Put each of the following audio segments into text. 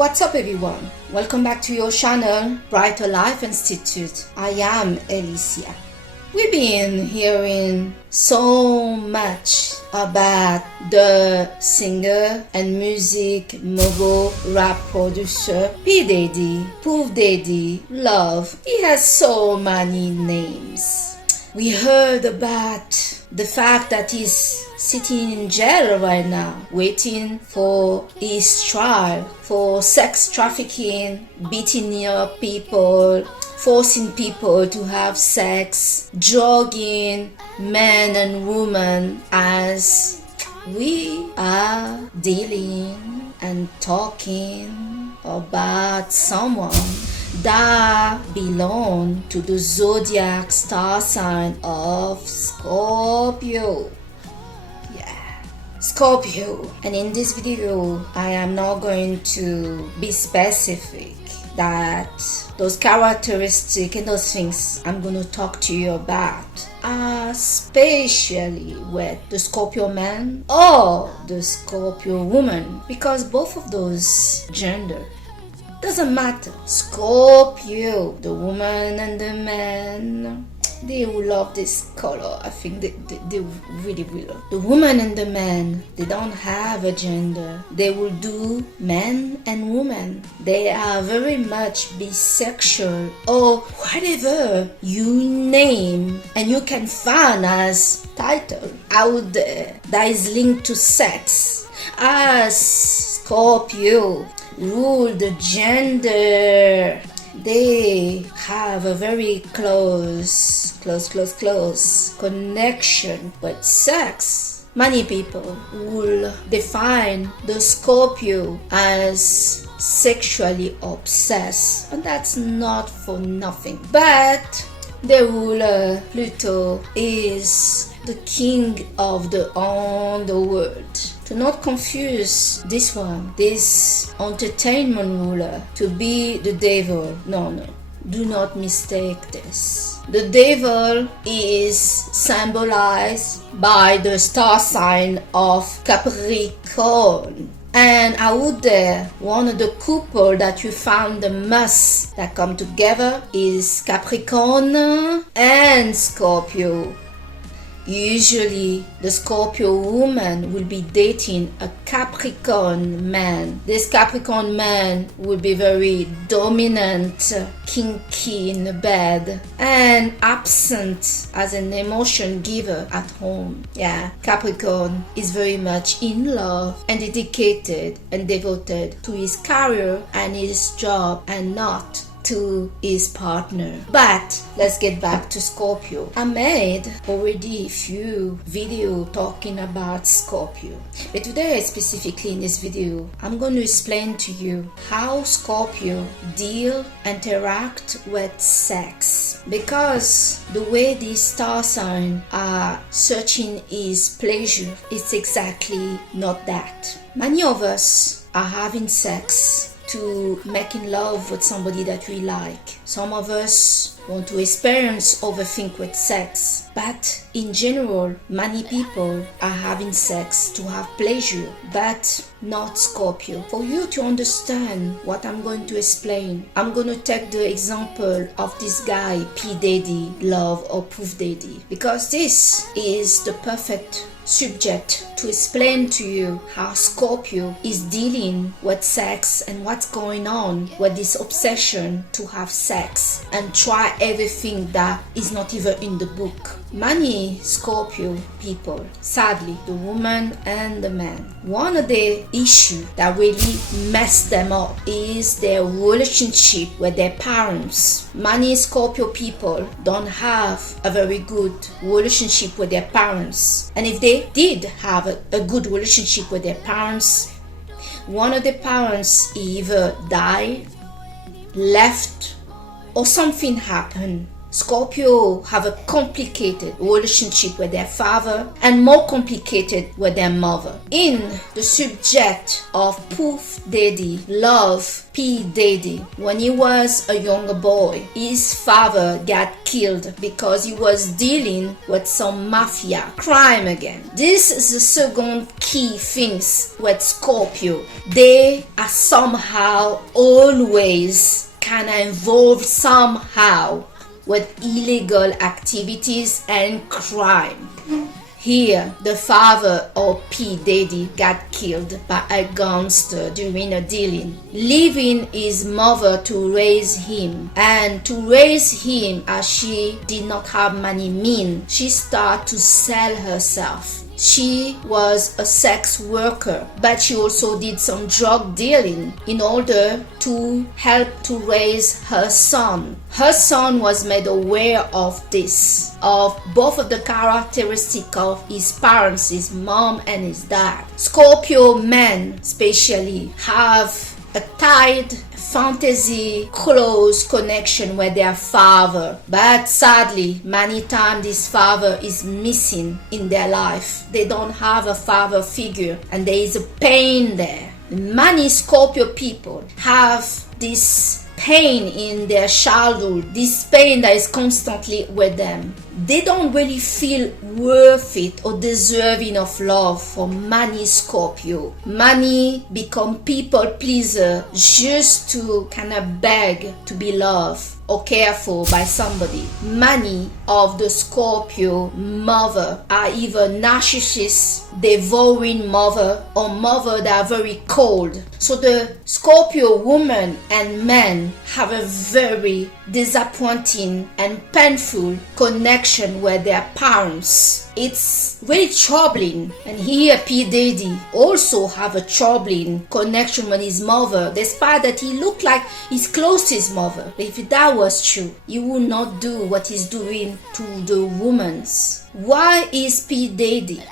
what's up everyone? Welcome back to your channel, Brighter Life Institute. I am Alicia. We've been hearing so much about the singer and music mogul rap producer P. Diddy, Puff Daddy, Love. He has so many names. We heard about the fact that he's sitting in jail right now, waiting for his trial for sex trafficking, beating up people, forcing people to have sex, drugging men and women, as we are dealing and talking about someone that belong to the zodiac star sign of Scorpio. Scorpio. And in this video, I am not going to be specific that those characteristics and those things I'm going to talk to you about, especially with the Scorpio man or the Scorpio woman, because both of those gender doesn't matter. Scorpio, the woman and the man, they will love this color. I think they really will. The woman and the man, they don't have a gender. They will do man and woman. They are very much bisexual or whatever you name and you can find as title out there that is linked to sex. As Scorpio rule the gender, they have a very close connection with sex. Many people will define the Scorpio as sexually obsessed, and that's not for nothing. But the ruler Pluto is the king of the underworld. Do not confuse this one, this entertainment ruler, to be the devil. No. Do not mistake this. The devil is symbolized by the star sign of Capricorn. And out there, one of the couple that you found the most that come together is Capricorn and Scorpio. Usually, the Scorpio woman will be dating a Capricorn man. This Capricorn man will be very dominant, kinky in the bed, and absent as an emotion giver at home. Capricorn is very much in love and dedicated and devoted to his career and his job and not to his partner. But let's get back to Scorpio. I made already a few videos talking about Scorpio, but today specifically in this video I'm going to explain to you how Scorpio interact with sex, because the way these star signs are searching his pleasure is exactly not that. Many of us are having sex to making love with somebody that we like. Some of us want to experience overthink with sex, but in general, many people are having sex to have pleasure, but not Scorpio. For you to understand what I'm going to explain, I'm going to take the example of this guy, P. Diddy, Love, or Puff Daddy, because this is the perfect subject to explain to you how Scorpio is dealing with sex and what's going on with this obsession to have sex and try everything that is not even in the book. Many Scorpio people, sadly, the woman and the man, one of the issues that really messed them up is their relationship with their parents. Many Scorpio people don't have a very good relationship with their parents, and if they did have a good relationship with their parents, one of the parents either died, left, or something happened. Scorpio have a complicated relationship with their father and more complicated with their mother. in the subject of Puff Daddy, Love P. Daddy. When he was a younger boy, his father got killed because he was dealing with some mafia crime again. This is the second key things with Scorpio. They are somehow always kind of involved somehow with illegal activities and crime. Here, the father of P. Daddy got killed by a gangster during a dealing, leaving his mother to raise him. And to raise him, as she did not have money means, she started to sell herself. She was a sex worker, but she also did some drug dealing in order to help to raise her son. Her son was made aware of this, of both of the characteristics of his parents, his mom and his dad. Scorpio men especially have a tight fantasy close connection with their father, but sadly many times this father is missing in their life. They don't have a father figure and there is a pain there. Many Scorpio people have this pain in their childhood, this pain that is constantly with them. They don't really feel worth it or deserving of love for many Scorpio. Many become people pleaser just to kind of beg to be loved or cared for by somebody. Many of the Scorpio mother are either narcissists, devouring mother, or mother that are very cold. So the Scorpio woman and men have a very disappointing and painful connection with their parents. It's very troubling. And here P. Daddy also have a troubling connection with his mother, despite that he looked like he's close to his mother. But if that was true, he would not do what he's doing to the women's. Why is P. Daddy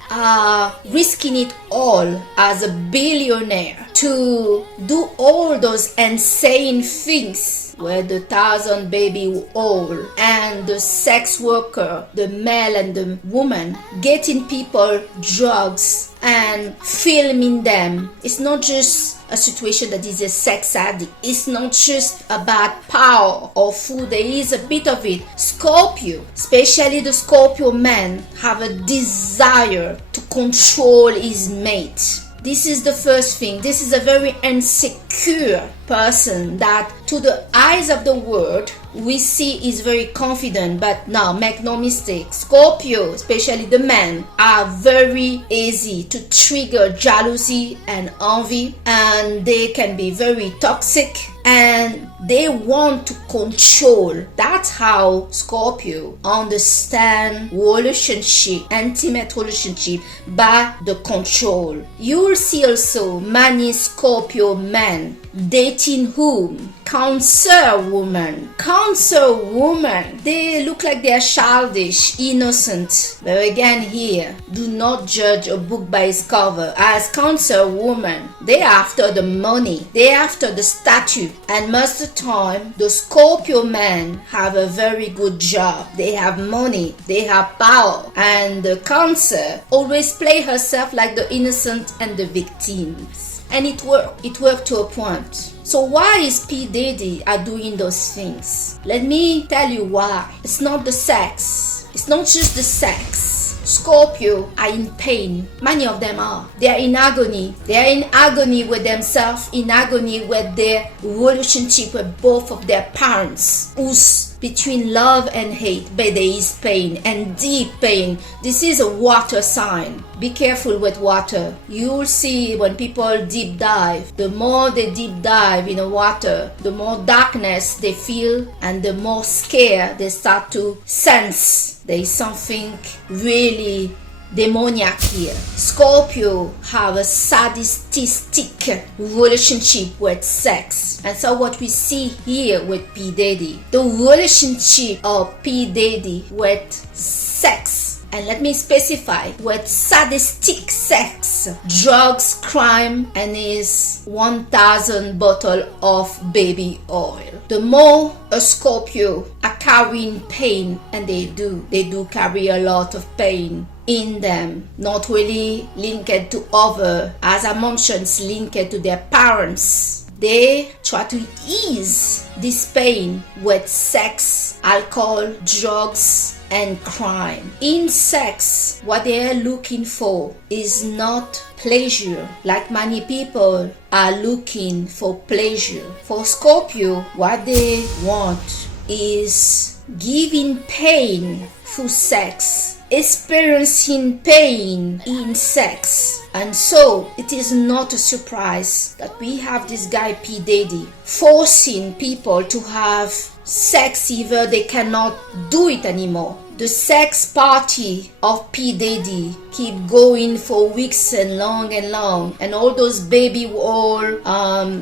risking it all as a billionaire to do all those insane things where the 1,000 baby old and the sex worker, the male and the woman, getting people drugs and filming them? It's not just a situation that is a sex addict. It's not just about power or food. There is a bit of it. Scorpio, especially the Scorpio man, have a desire to control his mate. This is the first thing. This is a very insecure person that to the eyes of the world we see is very confident, but now make no mistake, Scorpio, especially the men, are very easy to trigger jealousy and envy, and they can be very toxic and they want to control. That's how Scorpio understand relationship, intimate relationship, by the control. You will see also many Scorpio men dating whom? Cancer woman. Cancer woman, they look like they are childish, innocent. But again here, do not judge a book by its cover. As Cancer woman, they are after the money, they are after the statue. And most of the time, the Scorpio men have a very good job. They have money, they have power. And the Cancer always play herself like the innocent and the victims. And it worked to a point. So why is P. Daddy are doing those things? Let me tell you why. It's not the sex. It's not just the sex. Scorpio are in pain. Many of them are. They are in agony. They are in agony with themselves, in agony with their relationship with both of their parents, who's between love and hate, but there is pain, and deep pain. This is a water sign. Be careful with water. You'll see when people deep dive, the more they deep dive in the water, the more darkness they feel and the more scared they start to sense there is something really demoniac here. Scorpio have a sadistic relationship with sex. And so what we see here with P. Daddy, the relationship of P. Daddy with sex, and let me specify, with sadistic sex, drugs, crime, and his 1,000 bottle of baby oil. The more a Scorpio are carrying pain, and they do carry a lot of pain, in them, not really linked to other, as I mentioned, it's linked to their parents. They try to ease this pain with sex, alcohol, drugs, and crime. In sex, what they are looking for is not pleasure, like many people are looking for pleasure. For Scorpio, what they want is giving pain through sex, experiencing pain in sex. And so it is not a surprise that we have this guy P. Diddy forcing people to have sex either they cannot do it anymore. The sex party of P. Diddy keep going for weeks and long, and all those baby oil,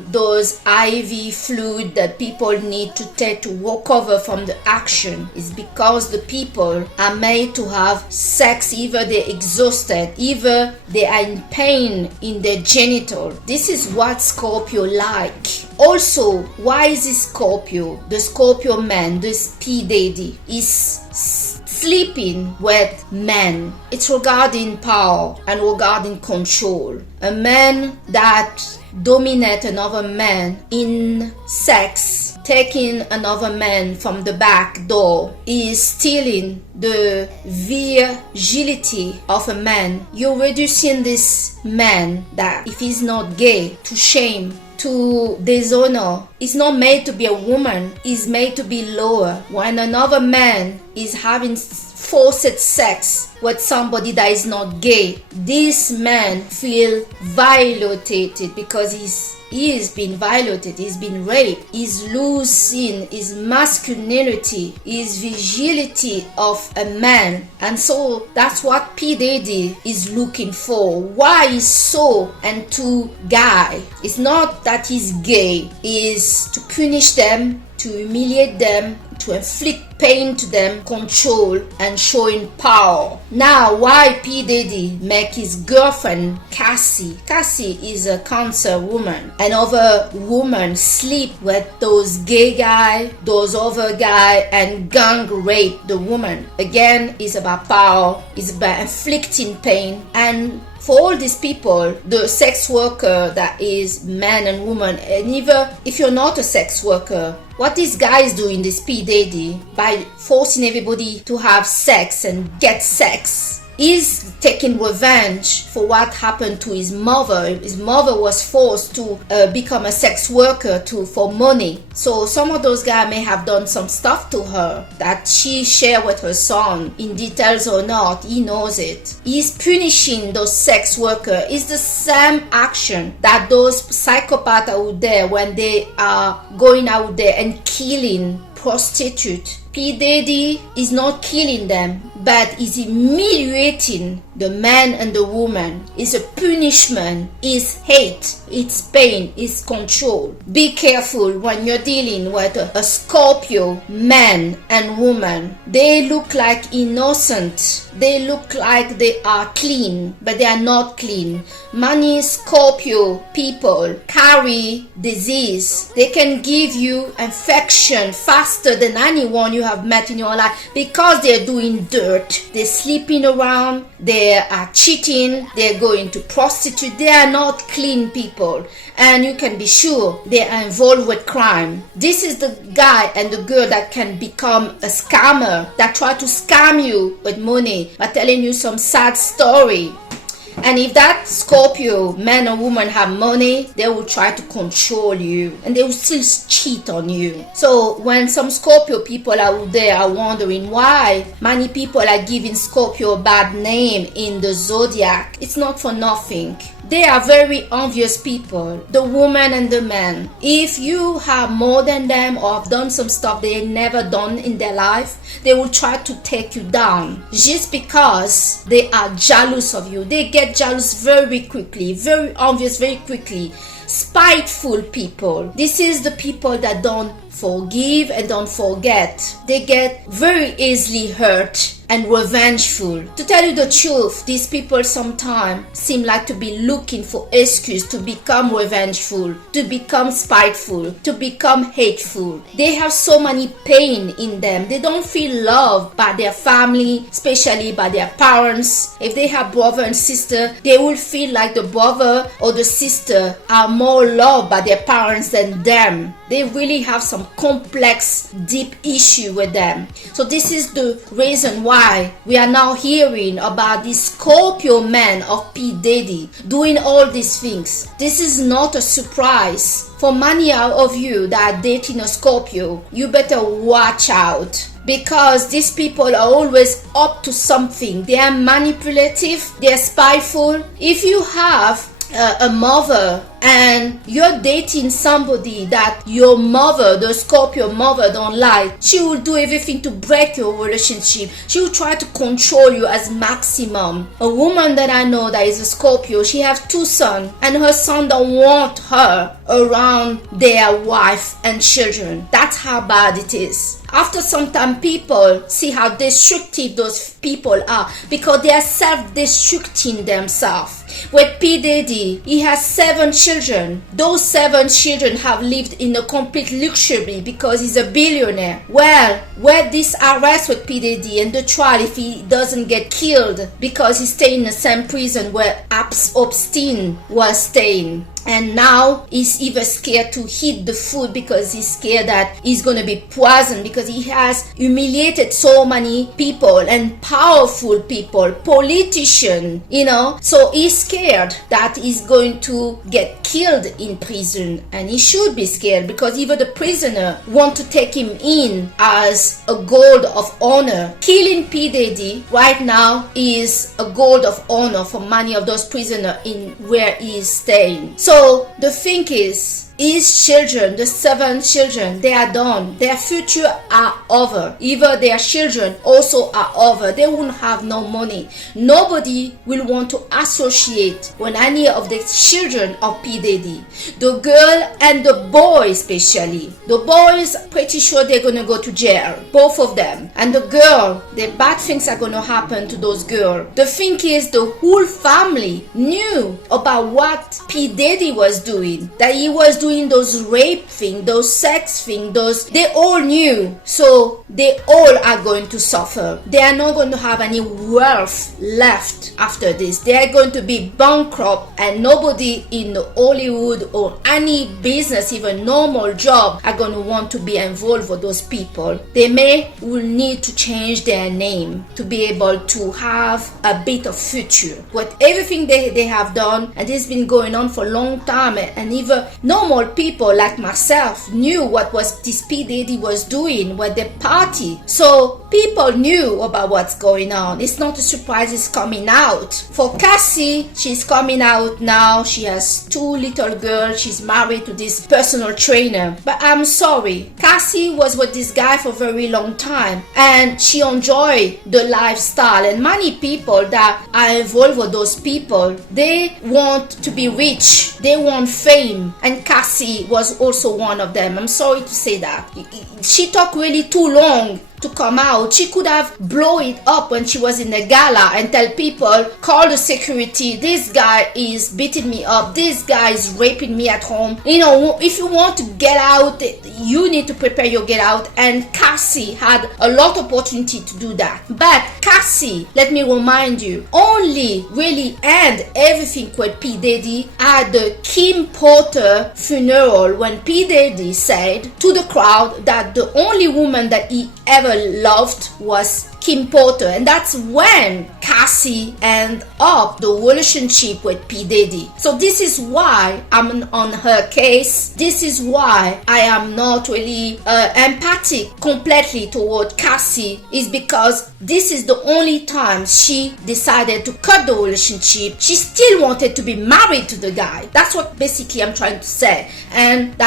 those IV fluid that people need to take to recover from the action is because the people are made to have sex, either they're exhausted, either they are in pain in their genital. This is what Scorpio like. Also, why is this Scorpio, the Scorpio man, this P. Diddy, is sleeping with men? It's regarding power and regarding control. A man that dominates another man in sex, taking another man from the back door, is stealing the virginity of a man. You're reducing this man that if he's not gay to shame, to dishonor. Is not made to be a woman, is made to be lower. When another man is having forced sex with somebody that is not gay, this man feel violated because he is being violated, he's been raped, he's losing his masculinity, his vigility of a man. And so that's what P. Diddy is looking for. Why he's so into guy? It's not that he's gay, it's to punish them, to humiliate them, to inflict pain to them, control, and showing power. Now, why P. Diddy make his girlfriend Cassie is a Cancer woman, another woman, sleep with those gay guy, those other guy, and gang rape the woman? Again, it's about power, it's about inflicting pain. And for all these people, the sex worker that is man and woman, and even if you're not a sex worker, what these guys do in this P. Diddy, by forcing everybody to have sex and get sex, is taking revenge for what happened to his mother. His mother was forced to become a sex worker for money. So some of those guys may have done some stuff to her that she shared with her son, in details or not, he knows it. He's punishing those sex workers. It's the same action that those psychopaths out there, when they are going out there and killing prostitutes. P. Diddy is not killing them, but is humiliating the man and the woman. It's a punishment, it's hate, it's pain, it's control. Be careful when you're dealing with a Scorpio man and woman. They look like innocent, they look like they are clean, but they are not clean. Many Scorpio people carry disease. They can give you infection faster than anyone you have met in your life because they're doing dirt. They're sleeping around, they are cheating, they're going to prostitute. They are not clean people, and you can be sure they are involved with crime. This is the guy and the girl that can become a scammer, that try to scam you with money by telling you some sad story. And if that Scorpio man or woman have money, they will try to control you and they will still cheat on you. So when some Scorpio people out there are wondering why many people are giving Scorpio a bad name in the zodiac, it's not for nothing. They are very envious people, the woman and the man. If you have more than them or have done some stuff they never done in their life, they will try to take you down just because they are jealous of you. They get jealous very quickly, very envious very quickly. Spiteful people. This is the people that don't forgive and don't forget. They get very easily hurt and revengeful. To tell you the truth, these people sometimes seem like to be looking for excuse to become revengeful, to become spiteful, to become hateful. They have so many pain in them. They don't feel loved by their family, especially by their parents. If they have brother and sister, they will feel like the brother or the sister are more loved by their parents than them. They really have some complex, deep issue with them. So this is the reason why we are now hearing about this Scorpio man of P. Diddy doing all these things. This is not a surprise. For many of you that are dating a Scorpio, you better watch out, because these people are always up to something. They are manipulative, they are spiteful. If you have a mother and you're dating somebody that your mother, the Scorpio mother, don't like, she will do everything to break your relationship. She will try to control you as maximum. A woman that I know that is a Scorpio, she has 2 sons and her son don't want her around their wife and children. That's how bad it is. After some time, people see how destructive those people are because they are self-destructing themselves. With P. Diddy, he has 7 children. Those 7 children have lived in a complete luxury because he's a billionaire. Well, with this arrest with P. Diddy and the trial, if he doesn't get killed because he stayed in the same prison where Epstein was staying, and now he's even scared to eat the food because he's scared that he's going to be poisoned, because he has humiliated so many people and powerful people, politicians, so he's scared that he's going to get killed in prison, and he should be scared because even the prisoner want to take him in as a gold of honor. Killing P. Diddy right now is a gold of honor for many of those prisoners in where he is staying. So the thing is, his children, the 7 children, they are done. Their future are over. Even their children also are over. They won't have no money. Nobody will want to associate with any of the children of P. Diddy. The girl and the boy especially. The boys, pretty sure they're going to go to jail. Both of them. And the girl, the bad things are going to happen to those girls. The thing is, the whole family knew about what P. Diddy was doing. That he was doing those rape things, those sex things, they all knew. So they all are going to suffer. They are not going to have any wealth left after this. They are going to be bankrupt, and nobody in Hollywood or any business, even normal job, are going to want to be involved with those people. They will need to change their name to be able to have a bit of future. With everything they have done, and this has been going on for a long time, and even normal people like myself knew what this P. Diddy was doing with the party. So people knew about what's going on. It's not a surprise it's coming out. For Cassie, she's coming out now. She has 2 little girls. She's married to this personal trainer. But I'm sorry, Cassie was with this guy for a very long time, and she enjoyed the lifestyle. And many people that are involved with those people, they want to be rich. They want fame. And Cassie was also one of them. I'm sorry to say that. She talked really too long to come out. She could have blown it up when she was in the gala and tell people, call the security, this guy is beating me up, this guy is raping me at home. If you want to get out, you need to prepare your get out. And Cassie had a lot of opportunity to do that. But Cassie, let me remind you, only really end everything with P. Diddy at the Kim Porter funeral, when P. Diddy said to the crowd that the only woman that he ever loved was Kim Porter. And that's when Cassie ended up the relationship with P. Diddy. So this is why I'm on her case. This is why I am not really empathic completely toward Cassie, is because this is the only time she decided to cut the relationship. She still wanted to be married to the guy. That's what basically I'm trying to say. And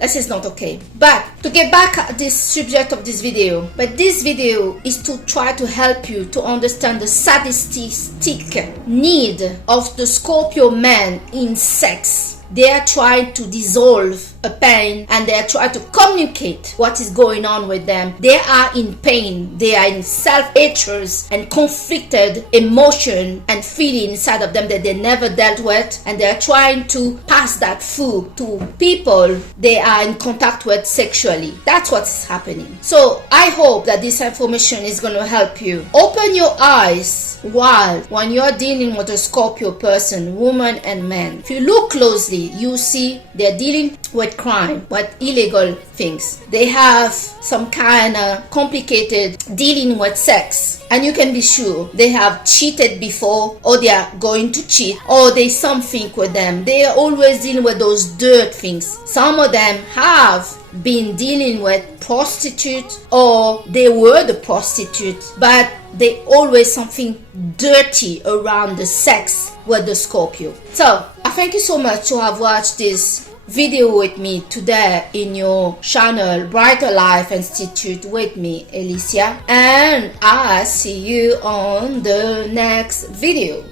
this is not okay. But to get back at this subject of this video, this video is to try to help you to understand the sadistic need of the Scorpio man in sex. they are trying to dissolve a pain, and they are trying to communicate what is going on with them. They are in pain, they are in self-hatred and conflicted emotion and feeling inside of them that they never dealt with, and they are trying to pass that through to people they are in contact with sexually. That's what's happening. So I hope that this information is going to help you. Open your eyes when you're dealing with a Scorpio person, woman and man. If you look closely, you see they're dealing with crime, with illegal things. They have some kind of complicated dealing with sex, and you can be sure they have cheated before, or they are going to cheat, or there's something with them. They are always dealing with those dirt things. Some of them have been dealing with prostitutes, or they were the prostitute, but they always something dirty around the sex with the Scorpio. So I thank you so much to have watched this video with me today in your channel Brighter Life Institute with me, Alicia, and I see you on the next video.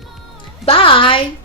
Bye.